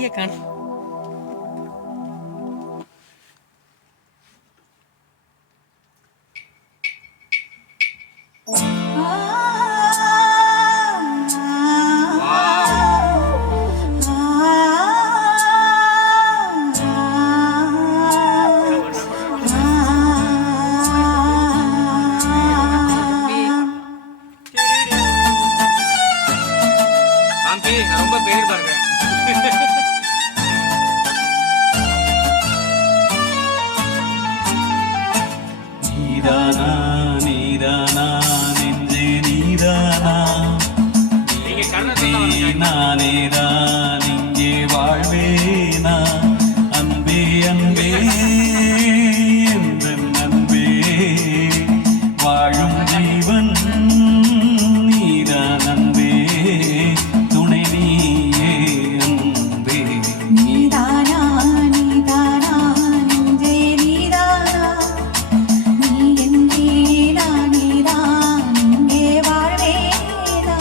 டீயை காணும். ரொம்ப பெரிய பாருங்க. நீதானா நீதானா நெஞ்சே நீதானா நீங்க கண்ணை நானேதான் இங்கே வாழ்வேனா அன்பே அன்பே எந்தன் அன்பே வாழும் ஜீவன் நீதான் அன்பே துணை நீயே அன்பே நீதானா நீதானா நெஞ்சே நீதானா நீ என்றே நானேதான் இங்கே வாழ்வேனா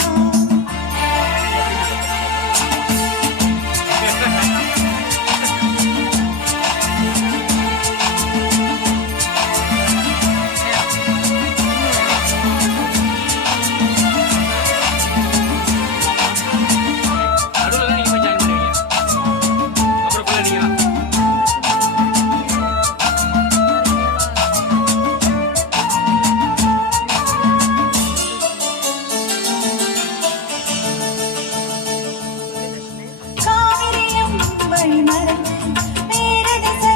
நடுவில் நீங்க போய் ஜாயின் பண்ணுவீங்க. அப்புறம் ஃபுல்லாக நீங்க தான். காவிரியும் வழிமறந்து வேறு திசை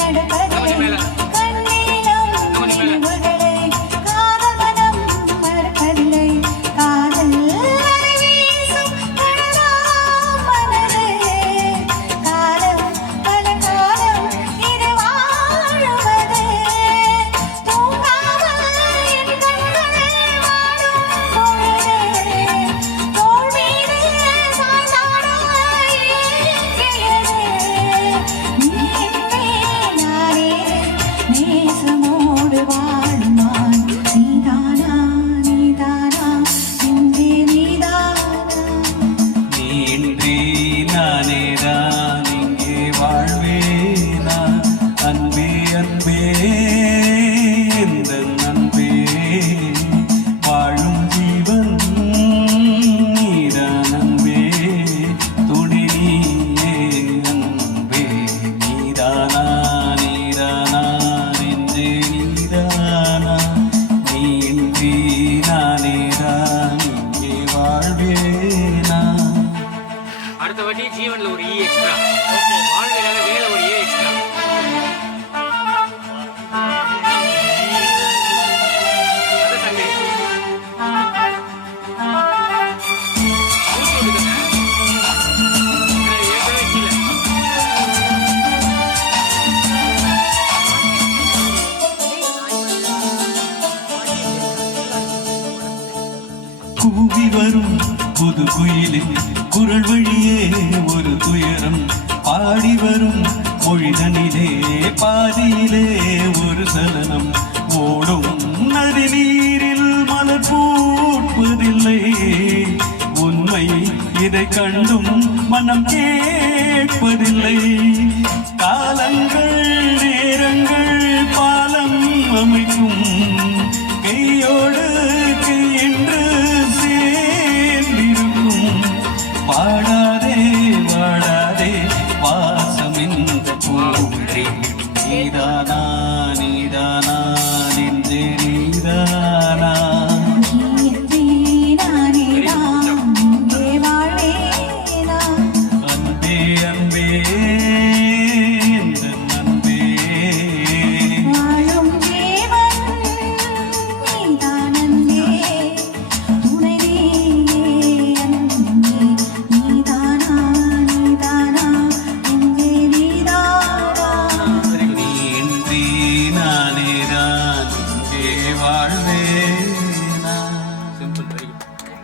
நடப்பதில்லை கண்ணீரம் நினைவுகளை காதல் மனம் மறப்பதில்லை காதல் அலை வீசும் கடலாம் மனதே காலம் பல காலம் இது வாழுவது தூங்காமல் என் கண்கள் வாடும் பொழுதே தோள் மீது சாய்ந்தாடும் நீ என்பே நானே நேசமோடு வாழுமான் நீதானா நீதானா நெஞ்சே நீதானா நீன்றி நானேதான் இங்கே வாழ்வேனா அன்பே அன்பே எந்தன் அன்பே வாழும் ஜீவன் நீதான் அன்பே துணை நீயே அன்பே நீதானா நீதானா நெஞ்சே நீதானா நீன்றி நானேதான் இங்கே வாழ்வேனா அடுத்த வாட்டி ஜீவன்ல ஒரு இ எக்ஸ்ட்ரா. வாழ்க்கையில வேலை ஒரு ஏ எக்ஸ்ட்ரா. அது சங்கடி. ஊசி விடுங்க. ஏற்கனவே கீழே. கூவி வரும் புது குயிலின் குரல் வழியே ஒரு துயரம் பாடி வரும் மொழிதனிலே பாதியிலே ஒரு சலனம் ஓடும் நதி நீரில் மலர் பூப்பதில்லை உண்மை இதை கண்டும் மனம் கேட்பதில்லை காலங்கள் நேரங்கள் பாலம் அமைக்கும்